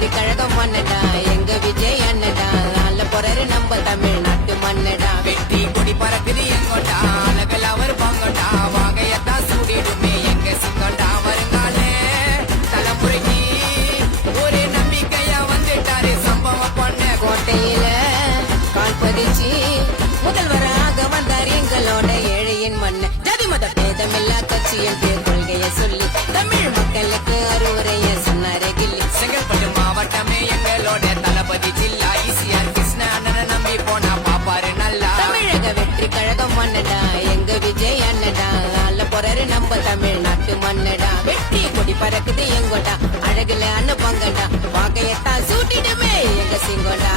வெற்றி கழகம் மன்னடா எங்க விஜய் அண்ணடா நல்ல போறாரு நம்ம தமிழ்நாட்டு மன்னடா வெற்றி கொடி பறக்குது எங்கோட்டா அழகல் அவர் பாங்கோட்டா வாகையத்தான் சூடிடுமே எங்க சிங்கோட்டா வருங்காலே தலைமுறைக்கு ஒரு நம்பிக்கையா வந்துட்டாரு சம்பவம் பொண்ண கோட்டையில கால் பதிச்சு முதல்வராக வந்தார் எங்களோட ஏழையின் மன்ன ஜாதி மத பேதமில்லா கட்சியின் பேர் கொள்கைய சொல்லி தமிழ் மக்களுக்கு அறிவுரைய சொன்னாரு கில்லி செங்கல்பட்டு மாவட்டமே எங்களோட தளபதி ஜில்லா ஈசிஆர் கிருஷ்ண அண்ணனை நம்பி போனா பாப்பாரு நல்லா தமிழக வெற்றி கழகம் மன்னடா எங்க விஜய் அண்ணடா நல்ல போறாரு நம்ம தமிழ்நாட்டு மன்னடா வெற்றி கொடி பறக்குது எங்கோடா அழகுல அண்ணு பங்கடா வாகையத்தான் சூட்டிடுமே எங்க சிங்கோடா